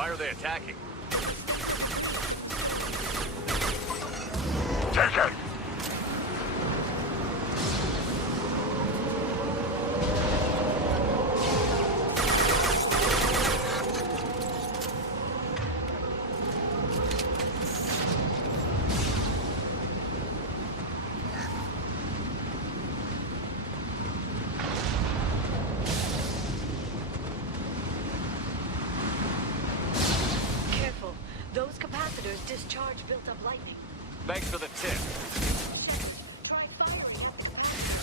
Why are they attacking? Take it! Those capacitors discharge built-up lightning. Thanks for the tip. Try firing at the capacitor.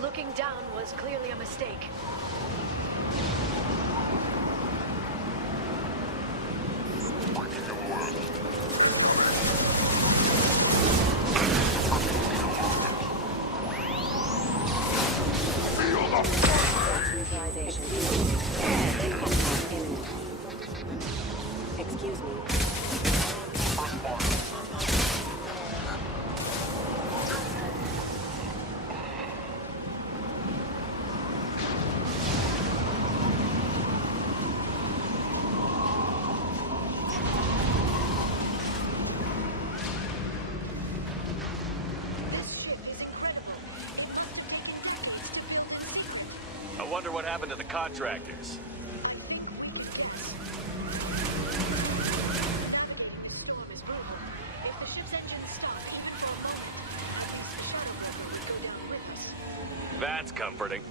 Looking down was clearly a mistake. Excuse me. I wonder what happened to the contractors. If the ship's engines stop, That's comforting.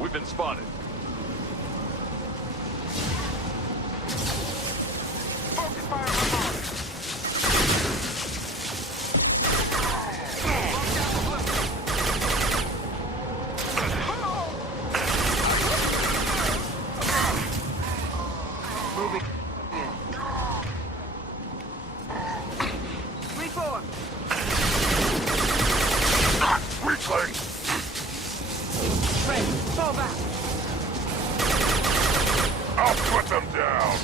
We've been spotted. Focus fire on the mark. weakling! Fred, fall back! I'll put them down!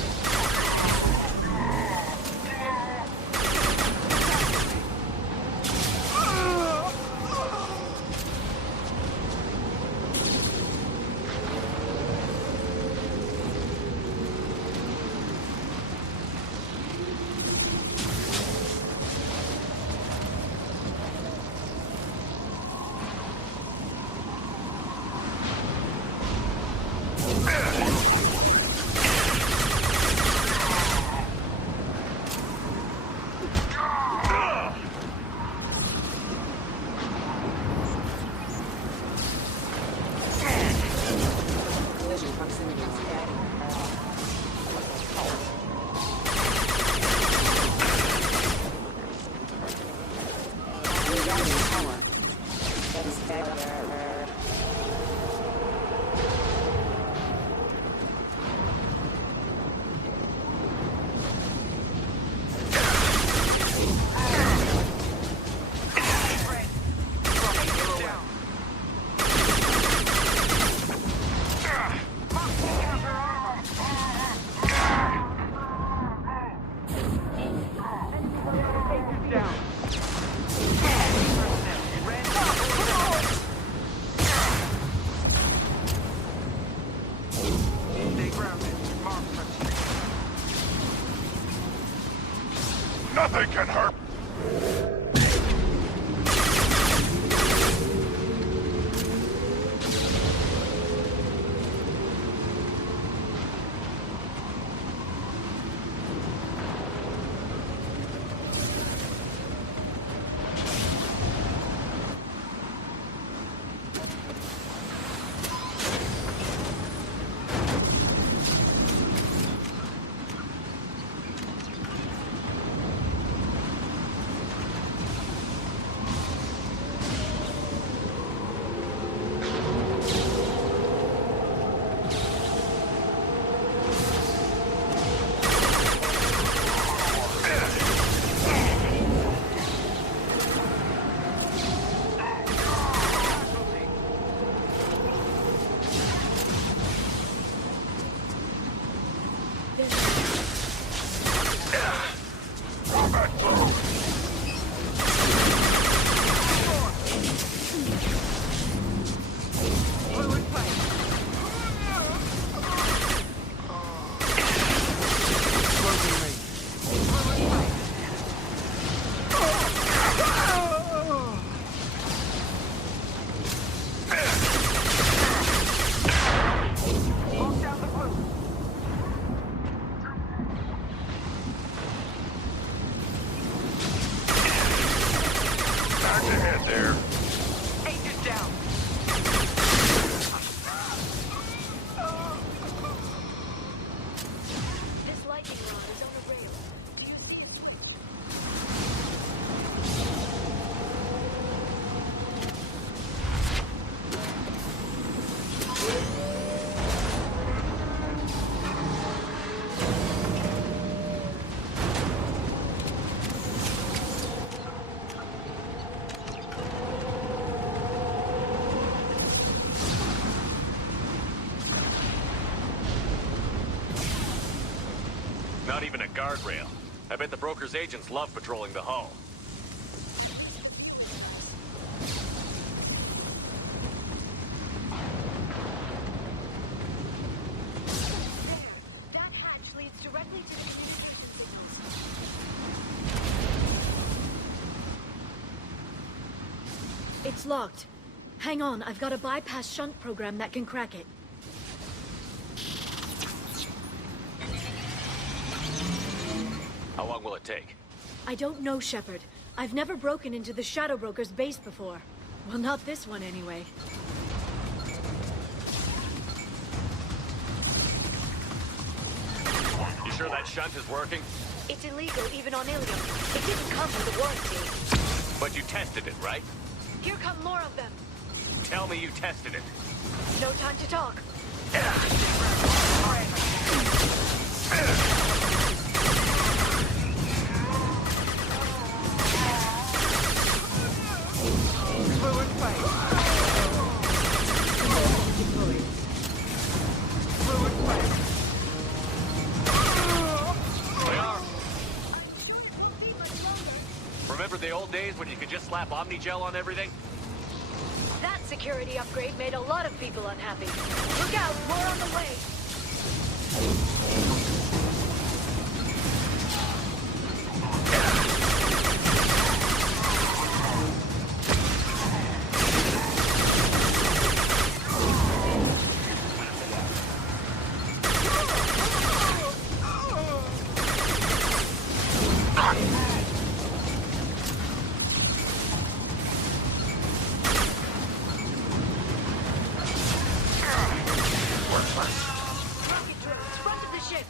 Collision proximity scanning. Rerouting power. Nothing can hurt! Combat through! Fluid pipe. Closing range. Fluid pipe. Lock down the blue. Time to head there. Agent down. This lightning rod is on a rail. Do you... Not even a guardrail. I bet the broker's agents love patrolling the hull. There! That hatch leads directly to the communication signals. It's locked. Hang on, I've got a bypass shunt program that can crack it. How long will it take? I don't know, Shepard. I've never broken into the Shadow Broker's base before. Well, not this one anyway. You sure that shunt is working? It's illegal even on Ilium. It didn't come with a warranty. But you tested it, right? Here come more of them. Tell me you tested it. No time to talk. Fluid pipe. days when you could just slap Omnigel on everything? That security upgrade made a lot of people unhappy. Look out, more on the way. Front of the ship.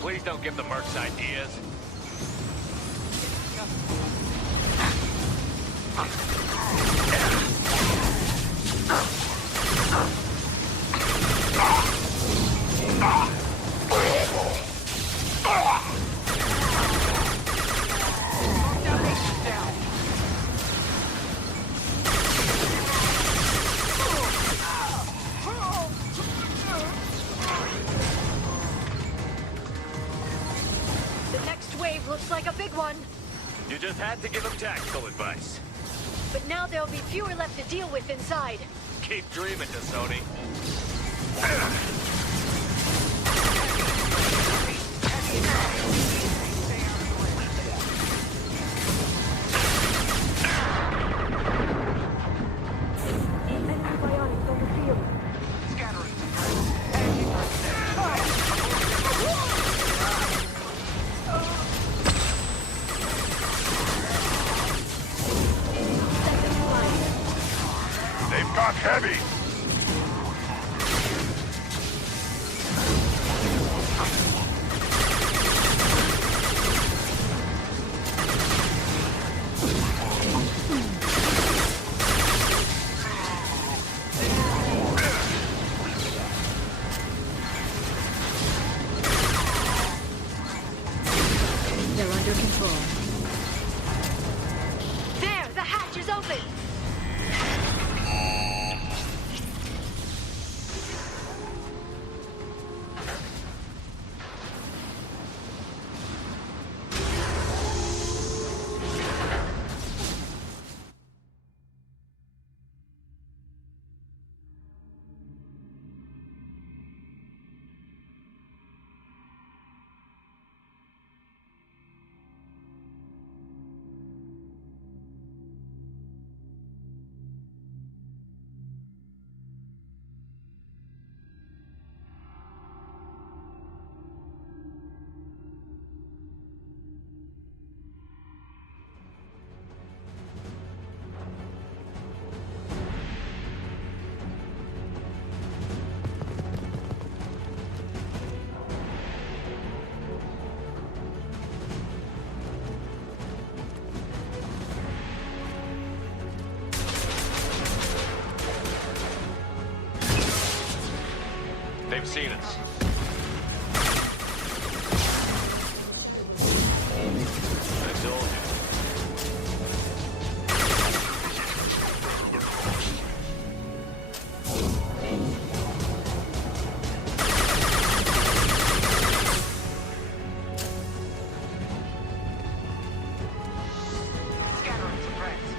Please don't give the mercs ideas. The next wave looks like a big one. You just had to give them tactical advice. But now there'll be fewer left to deal with inside. Keep dreaming, Sony. Antibiotics on the field. Scattering. They've got heavy. They're under control. There! The hatch is open! They've seen us. I told you. Scattering suppressed.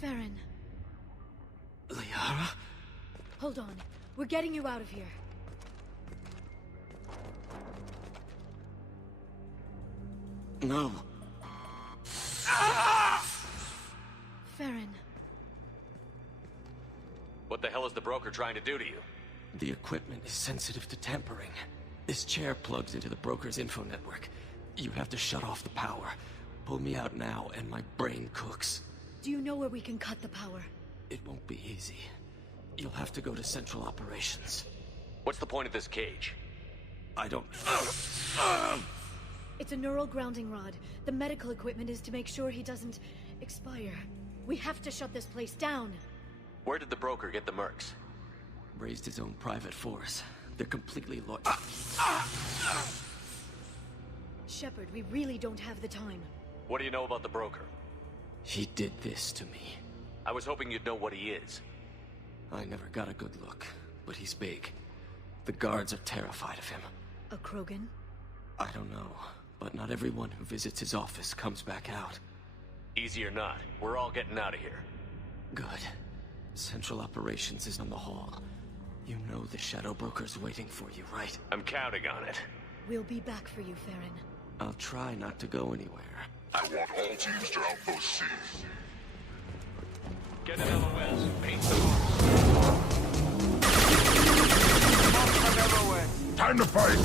Farron, Liara? hold on. We're getting you out of here. No. Farron. What the hell is the broker trying to do to you? The equipment is sensitive to tampering. This chair plugs into the broker's info network. You have to shut off the power. Pull me out now, and my brain cooks. Do you know where we can cut the power? It won't be easy. You'll have to go to Central Operations. What's the point of this cage? I don't... It's a neural grounding rod. The medical equipment is to make sure he doesn't expire. We have to shut this place down. Where did the broker get the mercs? Raised his own private force. They're completely Shepard, we really don't have the time. What do you know about the broker? He did this to me. I was hoping you'd know what he is. I never got a good look, but he's big. The guards are terrified of him. A Krogan? I don't know, but not everyone who visits his office comes back out. Easy or not, we're all getting out of here. Good. Central Operations is on the hall. You know the Shadow Broker's waiting for you, right? I'm counting on it. We'll be back for you, Farron. I'll try not to go anywhere. I want all teams to outpost C. Get an LOS. Paint the Time to fight!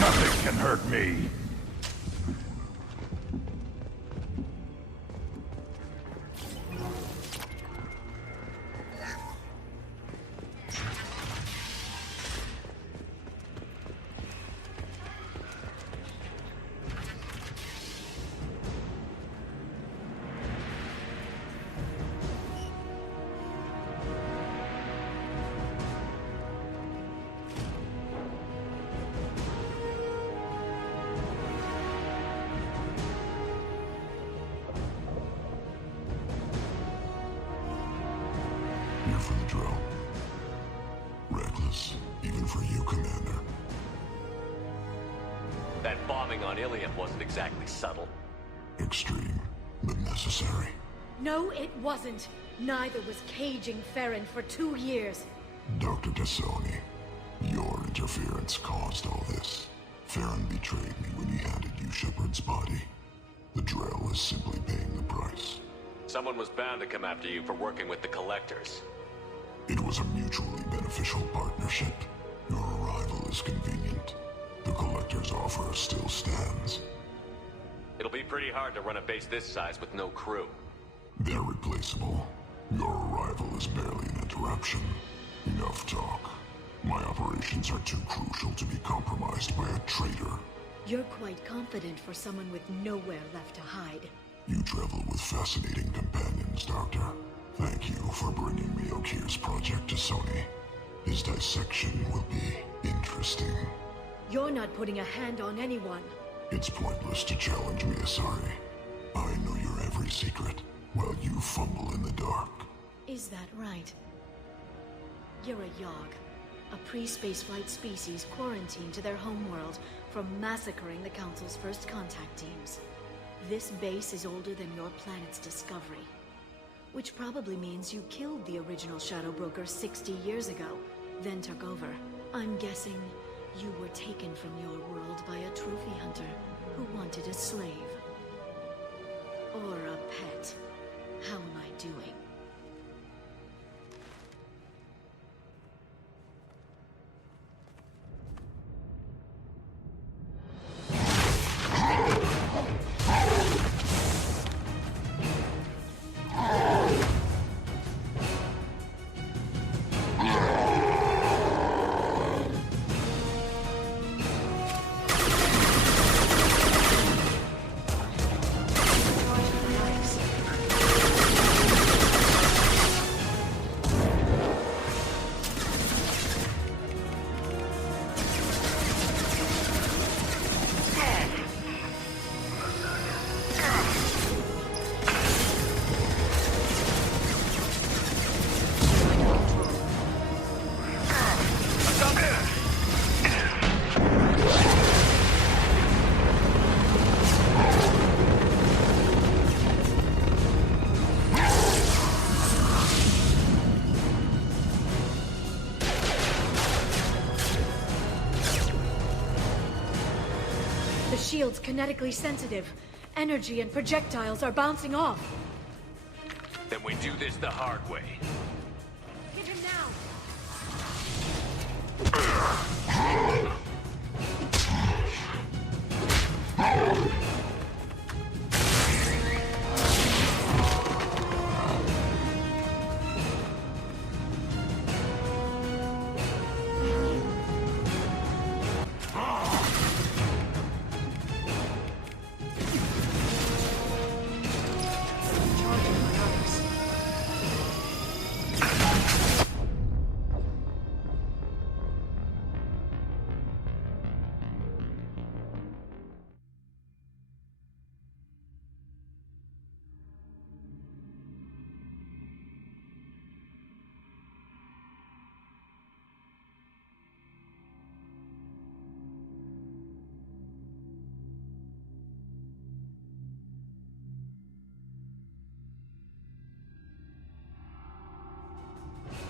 Nothing can hurt me. Here for the drill. Reckless, even for you, Commander. That bombing on Ilium wasn't exactly subtle. Extreme, but necessary. No, it wasn't. Neither was caging Farron for 2 years. Dr. Tassoni, your interference caused all this. Farron betrayed me when he handed you Shepard's body. The drill is simply paying the price. Someone was bound to come after you for working with the Collectors. It was a mutually beneficial partnership. Your arrival is convenient. The Collector's offer still stands. It'll be pretty hard to run a base this size with no crew. They're replaceable. Your arrival is barely an interruption. Enough talk. My operations are too crucial to be compromised by a traitor. You're quite confident for someone with nowhere left to hide. You travel with fascinating companions, Doctor. Thank you for bringing me Okir's project to Sony. His dissection will be interesting. You're not putting a hand on anyone. It's pointless to challenge me, Asari. I know your every secret, while you fumble in the dark. Is that right? You're a Yogg, a pre-spaceflight species quarantined to their homeworld from massacring the Council's first contact teams. This base is older than your planet's discovery. Which probably means you killed the original Shadow Broker 60 years ago, then took over. I'm guessing you were taken from your world by a trophy hunter who wanted a slave. Or a pet. How am I doing? shield's kinetically sensitive. Energy and projectiles are bouncing off. Then we do this the hard way. Hit him now! Charging my arms.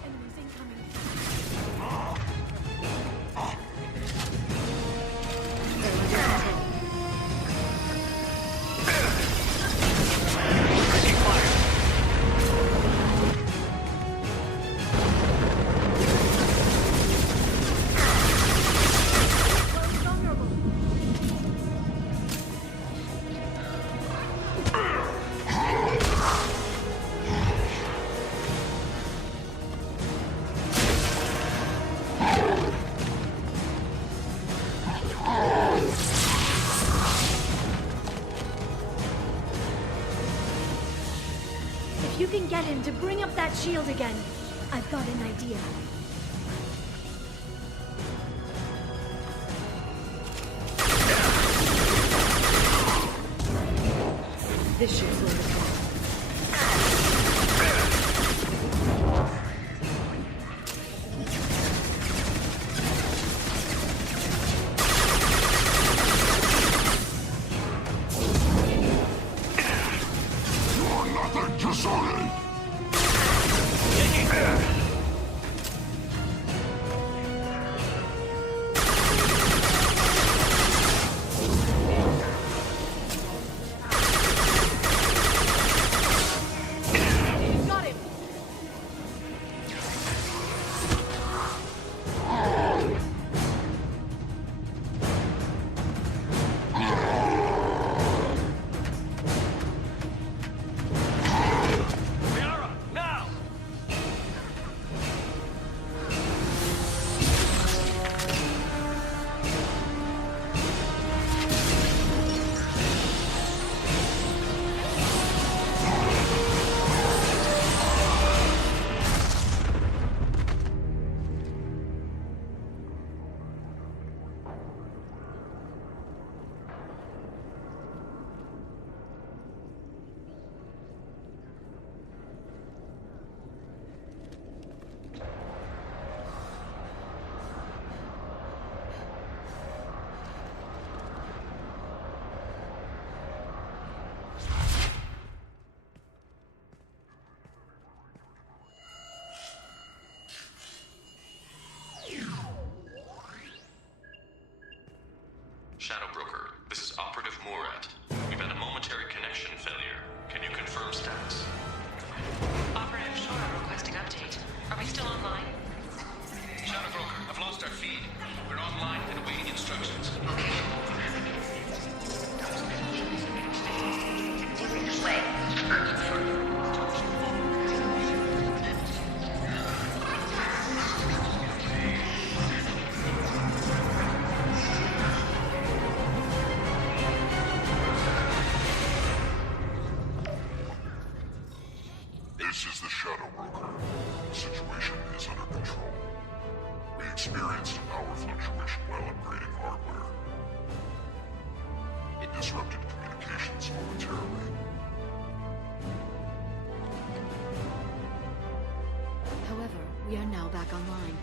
Enemies incoming. Taking fire. Close vulnerable. If you can get him to bring up that shield again, I've got an idea. This should slow the trouble. You're nothing to Sony! Got him! Liara, now! Shadow Broker, this is Operative Murat. We've had a momentary connection failure. Can you confirm status? Operative Shora requesting update. Are we still online? Shadow Broker, I've lost our feed. We're online and awaiting instructions. This is the Shadow Broker. The situation is under control. We experienced a power fluctuation while upgrading hardware. It disrupted communications momentarily. However, we are now back online.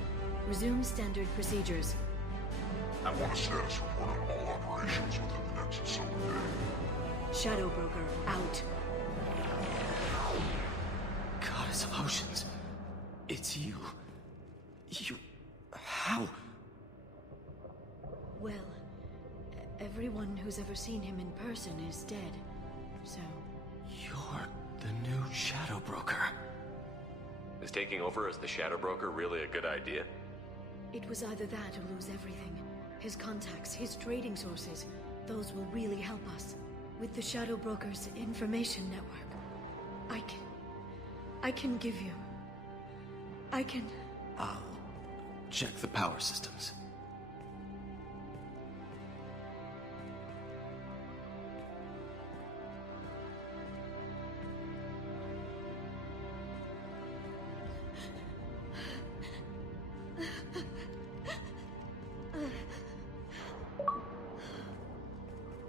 Resume standard procedures. I want a status report on all operations within the next solar day. Shadow Broker, out. Goddess of Oceans. It's you. You... How? Well, Everyone who's ever seen him in person is dead. So, You're the new Shadow Broker. Is taking over as the Shadow Broker really a good idea? it was either that or lose everything. His contacts, his trading sources, those will really help us. With the Shadow Broker's information network, I can give you... I'll check the power systems.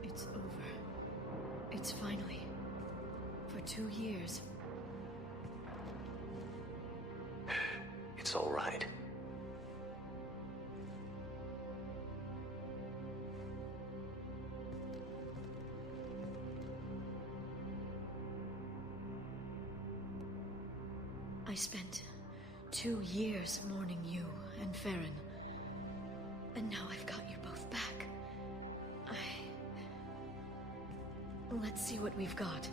It's over. It's finally. For 2 years. It's all right. I spent 2 years mourning you and Farron. And now I've got you both back. Let's see what we've got.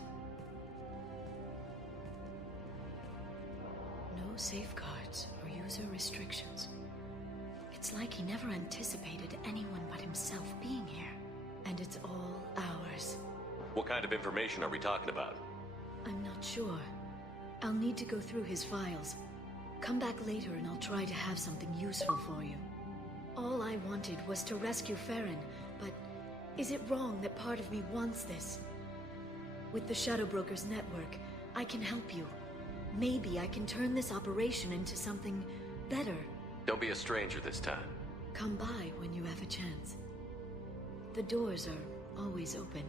No safeguards or user restrictions. It's like he never anticipated anyone but himself being here. And it's all ours. What kind of information are we talking about? I'm not sure. I'll need to go through his files. Come back later and I'll try to have something useful for you. All I wanted was to rescue Farron, but is it wrong that part of me wants this? With the Shadow Broker's network, I can help you. Maybe I can turn this operation into something better. Don't be a stranger this time. Come by when you have a chance. The doors are always open.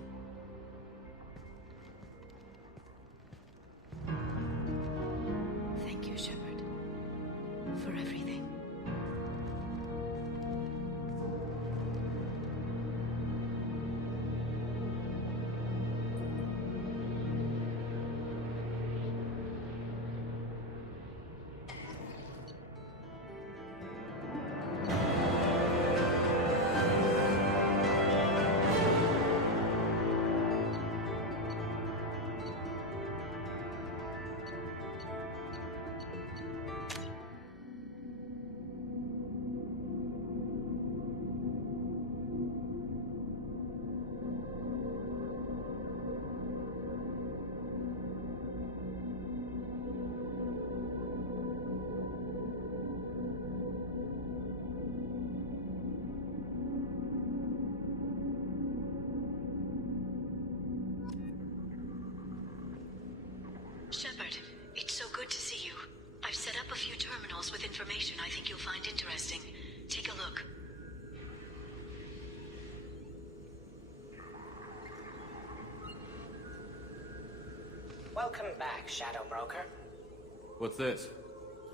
Thank you, Shepard, for everything. Shepard, it's so good to see you. I've set up a few terminals with information I think you'll find interesting. Take a look. Welcome back, Shadow Broker. What's this?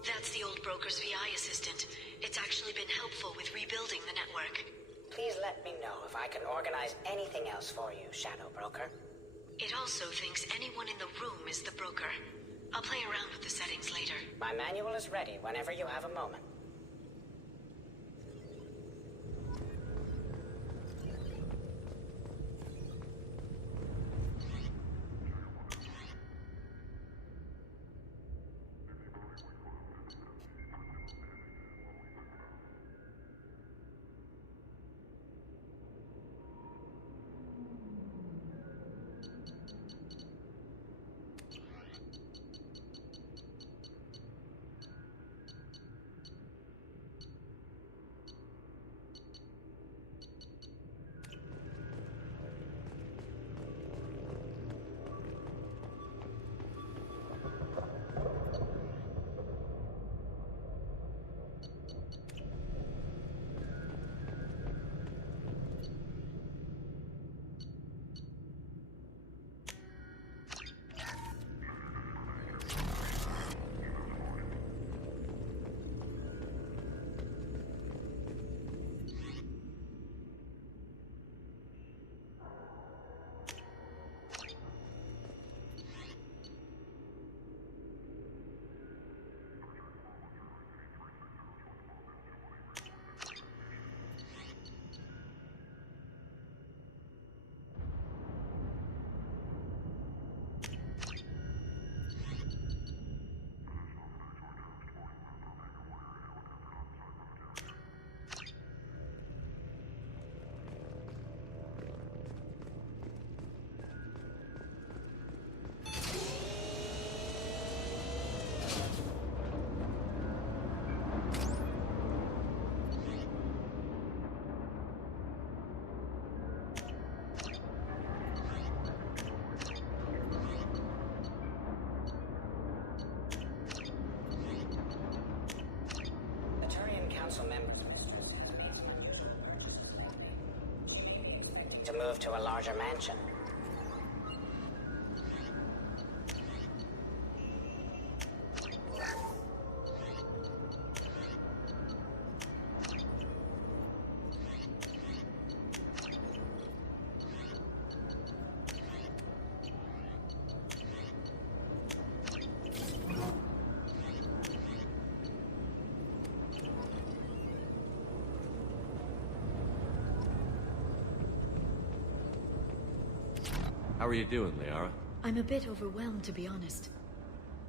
That's the old broker's VI assistant. It's actually been helpful with rebuilding the network. Please let me know if I can organize anything else for you, Shadow Broker. It also thinks anyone in the room is the broker. I'll play around with the settings later. My manual is ready whenever you have a moment. to move to a larger mansion. How are you doing, Liara? I'm a bit overwhelmed, to be honest.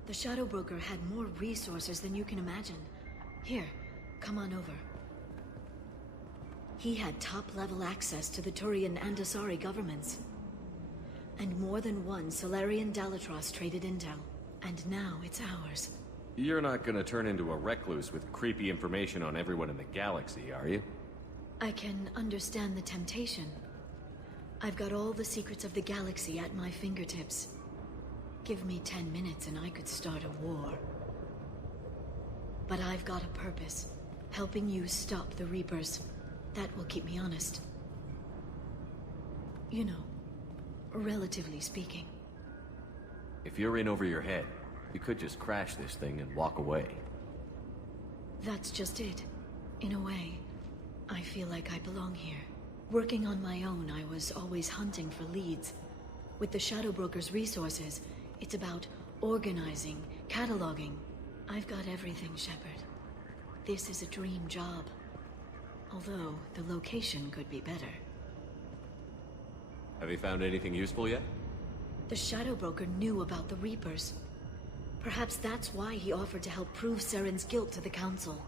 The Shadow Broker had more resources than you can imagine. Here, come on over. He had top-level access to the Turian and Asari governments. And more than one Solarian Dalatros traded intel. And now it's ours. You're not gonna turn into a recluse with creepy information on everyone in the galaxy, are you? I can understand the temptation. I've got all the secrets of the galaxy at my fingertips. Give me 10 minutes and I could start a war. But I've got a purpose. Helping you stop the Reapers. That will keep me honest. You know, relatively speaking. If you're in over your head, you could just crash this thing and walk away. That's just it. In a way, I feel like I belong here. Working on my own, I was always hunting for leads. With the Shadow Broker's resources, it's about organizing, cataloging. I've got everything, Shepard. This is a dream job. Although, the location could be better. Have you found anything useful yet? The Shadow Broker knew about the Reapers. Perhaps that's why he offered to help prove Saren's guilt to the Council.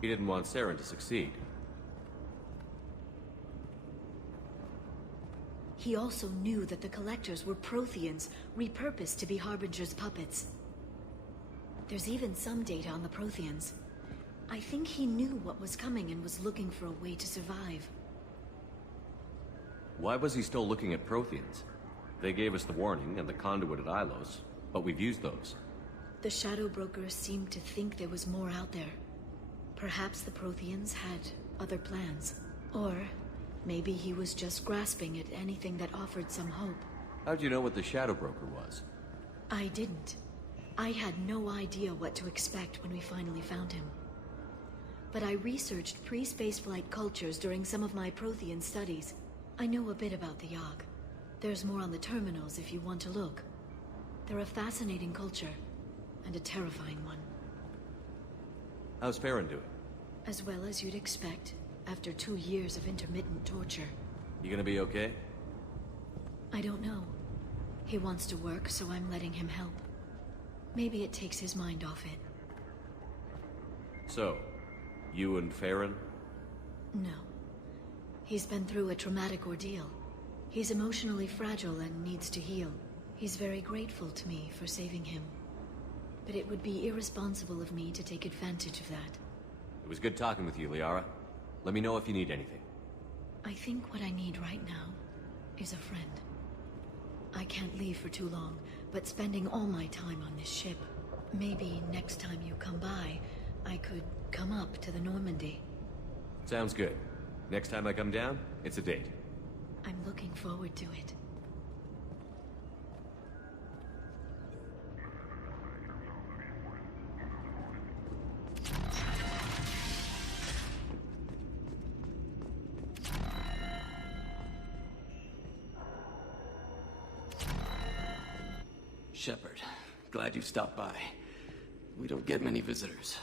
He didn't want Saren to succeed. He also knew that the Collectors were Protheans, repurposed to be Harbinger's puppets. There's even some data on the Protheans. I think he knew what was coming and was looking for a way to survive. Why was he still looking at Protheans? They gave us the warning and the conduit at Ilos, but we've used those. The Shadow Broker seemed to think there was more out there. Perhaps the Protheans had other plans. Or maybe he was just grasping at anything that offered some hope. How'd you know what the Shadow Broker was? I didn't. I had no idea what to expect when we finally found him. But I researched pre-spaceflight cultures during some of my Prothean studies. I know a bit about the Yogg. There's more on the terminals if you want to look. They're a fascinating culture, and a terrifying one. How's Farron doing? As well as you'd expect, after 2 years of intermittent torture. You gonna be okay? I don't know. He wants to work, so I'm letting him help. Maybe it takes his mind off it. So, you and Farron? No. He's been through a traumatic ordeal. He's emotionally fragile and needs to heal. He's very grateful to me for saving him. But it would be irresponsible of me to take advantage of that. It was good talking with you, Liara. Let me know if you need anything. I think what I need right now is a friend. I can't leave for too long, but spending all my time on this ship. Maybe next time you come by, I could come up to the Normandy. Sounds good. Next time I come down, it's a date. I'm looking forward to it. Shepard, glad you stopped by. We don't get many visitors.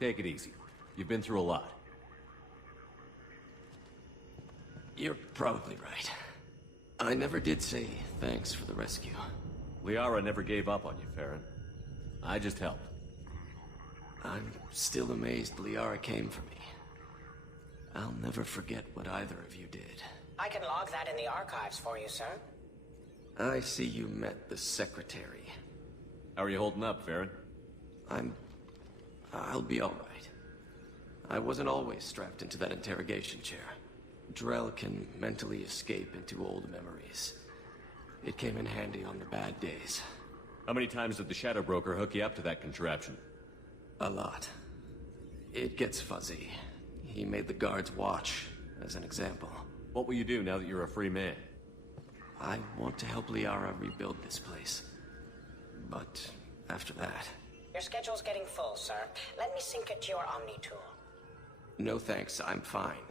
Take it easy. You've been through a lot. You're probably right. I never did say thanks for the rescue. Liara never gave up on you, Farron. I just helped. I'm still amazed Liara came for me. I'll never forget what either of you did. I can log that in the archives for you, sir. I see you met the Secretary. How are you holding up, Farron? I'll be all right. I wasn't always strapped into that interrogation chair. Drell can mentally escape into old memories. It came in handy on the bad days. How many times did the Shadow Broker hook you up to that contraption? A lot. It gets fuzzy. He made the guards watch, as an example. What will you do now that you're a free man? I want to help Liara rebuild this place. But after that... Your schedule's getting full, sir. Let me sync it to your Omni tool. No thanks, I'm fine.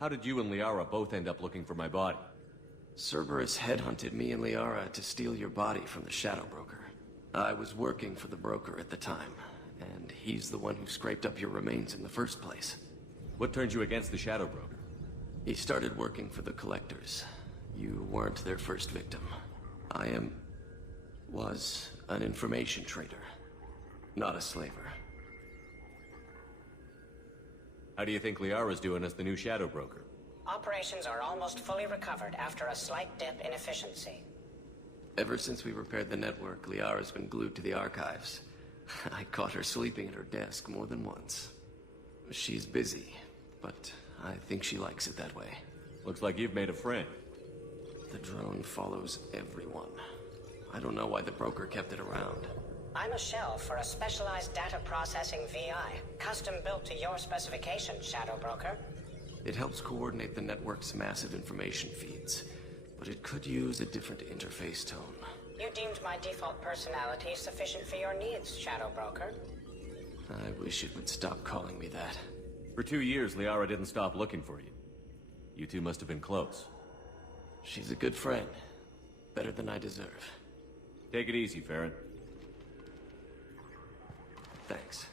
How did you and Liara both end up looking for my body? Cerberus headhunted me and Liara to steal your body from the Shadow Broker. I was working for the broker at the time, and he's the one who scraped up your remains in the first place. What turned you against the Shadow Broker? He started working for the Collectors. You weren't their first victim. Was an information trader, not a slaver. How do you think Liara's doing as the new Shadow Broker? Operations are almost fully recovered after a slight dip in efficiency. Ever since we repaired the network, Liara's been glued to the archives. I caught her sleeping at her desk more than once. She's busy, but I think she likes it that way. Looks like you've made a friend. The drone follows everyone. I don't know why the broker kept it around. I'm a shell for a specialized data processing VI, custom built to your specifications, Shadow Broker. It helps coordinate the network's massive information feeds, but it could use a different interface tone. You deemed my default personality sufficient for your needs, Shadow Broker. I wish it would stop calling me that. For 2 years, Liara didn't stop looking for you. You two must have been close. She's a good friend. Better than I deserve. Take it easy, Farron. Thanks.